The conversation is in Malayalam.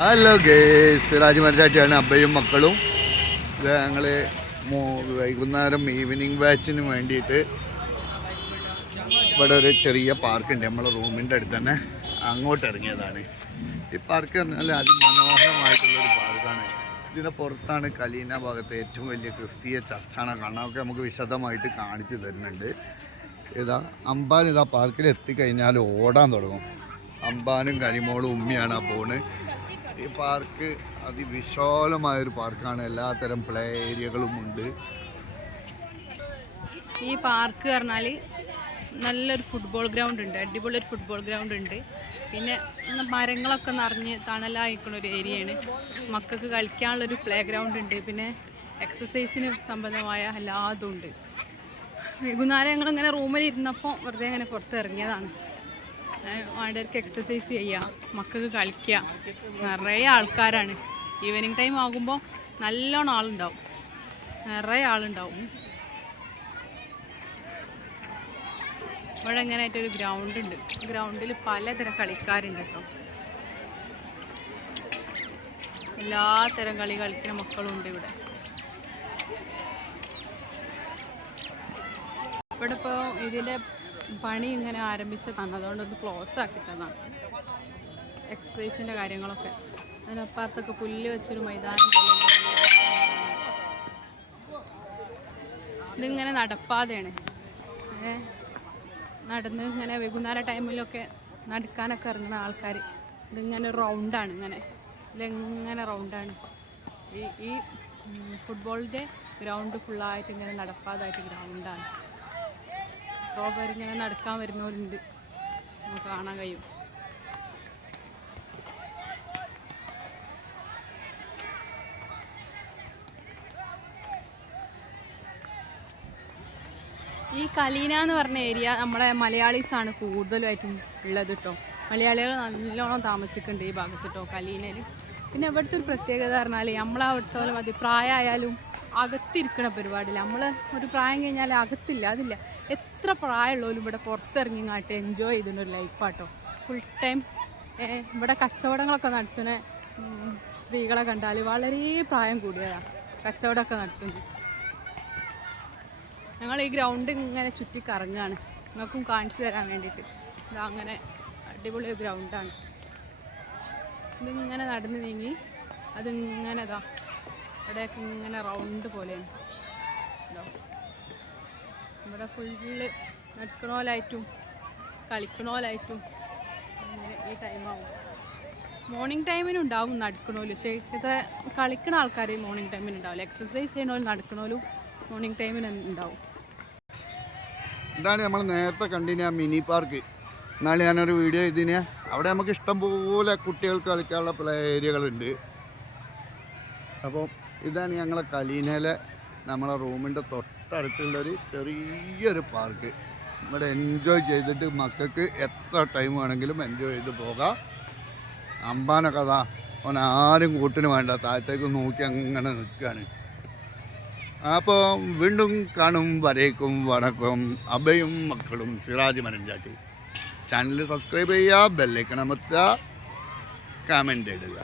ഹലോ ഗേസ്, രാജമരാട്ടിയാണ് അബ്ബയും മക്കളും. ഇത് ഞങ്ങൾ വൈകുന്നേരം ഈവനിങ് ബാച്ചിന് വേണ്ടിയിട്ട് ഇവിടെ ഒരു ചെറിയ പാർക്കുണ്ട് നമ്മളെ റൂമിൻ്റെ അടുത്ത് തന്നെ, അങ്ങോട്ട് ഇറങ്ങിയതാണ്. ഈ പാർക്ക് പറഞ്ഞാൽ അതിമനോഹരമായിട്ടുള്ളൊരു പാർക്കാണ്. ഇതിൻ്റെ പുറത്താണ് കലീന ഭാഗത്തെ ഏറ്റവും വലിയ ക്രിസ്തീയ ചർച്ചാണ് കാണാനൊക്കെ നമുക്ക് വിശദമായിട്ട് കാണിച്ചു തരുന്നുണ്ട്. ഇതാ അമ്പാൻ ഇതാ പാർക്കിൽ എത്തിക്കഴിഞ്ഞാൽ ഓടാൻ തുടങ്ങും. അമ്പാനും കരിമോളും ഉമ്മിയാണ് ആ പോണ്. ഈ പാർക്ക് അതിവിശാലമായൊരു പാർക്കാണ്, എല്ലാത്തരം പ്ലേ ഏരിയകളും ഉണ്ട്. ഈ പാർക്ക് പറഞ്ഞാൽ നല്ലൊരു ഫുട്ബോൾ ഗ്രൗണ്ട് ഉണ്ട്, അടിപൊളി ഒരു ഫുട്ബോൾ ഗ്രൗണ്ട് ഉണ്ട്. പിന്നെ മരങ്ങളൊക്കെ നിറഞ്ഞ് തണലായിക്കുന്ന ഒരു ഏരിയയാണ്. മക്കൾക്ക് കളിക്കാനുള്ളൊരു പ്ലേ ഗ്രൗണ്ട് ഉണ്ട്. പിന്നെ എക്സസൈസിന് സംബന്ധമായ എല്ലാതും ഉണ്ട്. വൈകുന്നേരം ഞങ്ങളിങ്ങനെ റൂമിൽ ഇരുന്നപ്പോൾ വെറുതെ ഇങ്ങനെ പുറത്തിറങ്ങിയതാണ്. വേണ്ടവർക്ക് എക്സസൈസ് ചെയ്യുക, മക്കൾക്ക് കളിക്കുക. നിറയെ ആൾക്കാരാണ്. ഈവനിങ് ടൈം ആകുമ്പോൾ നല്ലോണം ആളുണ്ടാവും, നിറയെ ആളുണ്ടാവും. ഇവിടെ എങ്ങനെയായിട്ടൊരു ഗ്രൗണ്ട് ഉണ്ട്. ഗ്രൗണ്ടിൽ പലതരം കളിക്കാരുണ്ട് കേട്ടോ. എല്ലാത്തരം കളി കളിക്കുന്ന മക്കളുണ്ട് ഇവിടെ. ഇവിടെ ഇപ്പോൾ ഇതിൻ്റെ പണി ഇങ്ങനെ ആരംഭിച്ചതാണ്, അതുകൊണ്ടൊന്ന് ക്ലോസ് ആക്കിയിട്ടതാണ് എക്സസൈസിൻ്റെ കാര്യങ്ങളൊക്കെ. അതിനപ്പുറത്തൊക്കെ പുല്ല് വെച്ചൊരു മൈതാനം പോലെ. ഇതിങ്ങനെ നടപ്പാതെയാണ്, നടന്ന് ഇങ്ങനെ വൈകുന്നേരം ടൈമിലൊക്കെ നടക്കാനൊക്കെ ഇറങ്ങുന്ന ആൾക്കാർ. ഇതിങ്ങനെ റൗണ്ടാണ്, ഇതിലെങ്ങനെ റൗണ്ടാണ്. ഈ ഫുട്ബോളിൻ്റെ ഗ്രൗണ്ട് ഫുള്ളായിട്ട് ഇങ്ങനെ നടപ്പാതായിട്ട് ഗ്രൗണ്ടാണ്. പേര് ഇങ്ങനെ നടക്കാൻ വരുന്നവരുണ്ട്, നമുക്ക് കാണാൻ കഴിയും. ഈ കലീന എന്ന് പറഞ്ഞ ഏരിയ നമ്മളെ മലയാളീസാണ് കൂടുതലായിട്ടും ഉള്ളത് കേട്ടോ. മലയാളികൾ നല്ലോണം താമസിക്കുന്നുണ്ട് ഈ ഭാഗത്ത് കേട്ടോ, കലീനയിൽ. പിന്നെ ഇവിടുത്തെ ഒരു പ്രത്യേകത പറഞ്ഞാൽ നമ്മളവിടുത്തെ പോലെ മതി പ്രായമായാലും അകത്തിരിക്കണ പരിപാടിയില്ല. നമ്മൾ ഒരു പ്രായം കഴിഞ്ഞാൽ അകത്തില്ല, അതില്ല. എത്ര പ്രായമുള്ളവരും ഇവിടെ പുറത്തിറങ്ങിങ്ങാട്ട് എൻജോയ് ചെയ്തിരുന്നൊരു ലൈഫാട്ടോ. ഫുൾ ടൈം ഇവിടെ കച്ചവടങ്ങളൊക്കെ നടത്തുന്ന സ്ത്രീകളെ കണ്ടാൽ വളരെ പ്രായം കൂടിയതാണ് കച്ചവടമൊക്കെ നടത്തുന്നത്. ഞങ്ങൾ ഈ ഗ്രൗണ്ട് ഇങ്ങനെ ചുറ്റി കറങ്ങുകയാണ്, നിങ്ങൾക്കും കാണിച്ചു തരാൻ വേണ്ടിയിട്ട്. ഇതാ അങ്ങനെ അടിപൊളി ഗ്രൗണ്ടാണ്. ഇതിങ്ങനെ നടന്ന് നീങ്ങി അതിങ്ങനെ ഇതാ ഇവിടെയൊക്കെ ഇങ്ങനെ റൗണ്ട് പോലെയാണ്. ഇവിടെ ഫുള്ള് നടക്കണോലായിട്ടും കളിക്കണോലായിട്ടും ഈ ടൈമാവും. മോർണിംഗ് ടൈമിനും ഉണ്ടാവും നടക്കണോലും, പക്ഷേ ഇത്ര കളിക്കണ ആൾക്കാർ മോർണിംഗ് ടൈമിന് ഉണ്ടാവില്ല. എക്സസൈസ് ചെയ്യണോലും നടക്കണോലും മോർണിംഗ് ടൈമിന് ഉണ്ടാവും. ഇതാണ് നമ്മൾ നേരത്തെ കണ്ടിന് ആ മിനി പാർക്ക്. എന്നാലും ഞാനൊരു വീഡിയോ ഇതിന് അവിടെ നമുക്ക് ഇഷ്ടംപോലെ കുട്ടികൾക്ക് കളിക്കാനുള്ള പ്ലേ ഏരിയകളുണ്ട്. അപ്പോൾ ഇതാണ് ഞങ്ങളെ കലീനയിലെ നമ്മളെ റൂമിൻ്റെ തൊട്ടടുത്തുള്ളൊരു ചെറിയൊരു പാർക്ക്. ഇവിടെ എൻജോയ് ചെയ്തിട്ട് മക്കൾക്ക് എത്ര ടൈം വേണമെങ്കിലും എൻജോയ് ചെയ്ത് പോകാം. അമ്പാനൊക്കെ അതാ അവൻ ആരും കൂട്ടിന് വേണ്ട, താഴത്തേക്ക് നോക്കി അങ്ങനെ നിൽക്കുകയാണ്. അപ്പോൾ വീണ്ടും കാണും വരേക്കും വണക്കം. അബയും മക്കളും, സിറാജ് മരഞ്ചാട്ടി. ചാനൽ സബ്സ്ക്രൈബ് ചെയ്യുക, ബെല്ലൈക്കൺ അമർത്തുക, കമൻ്റ് ഇടുക.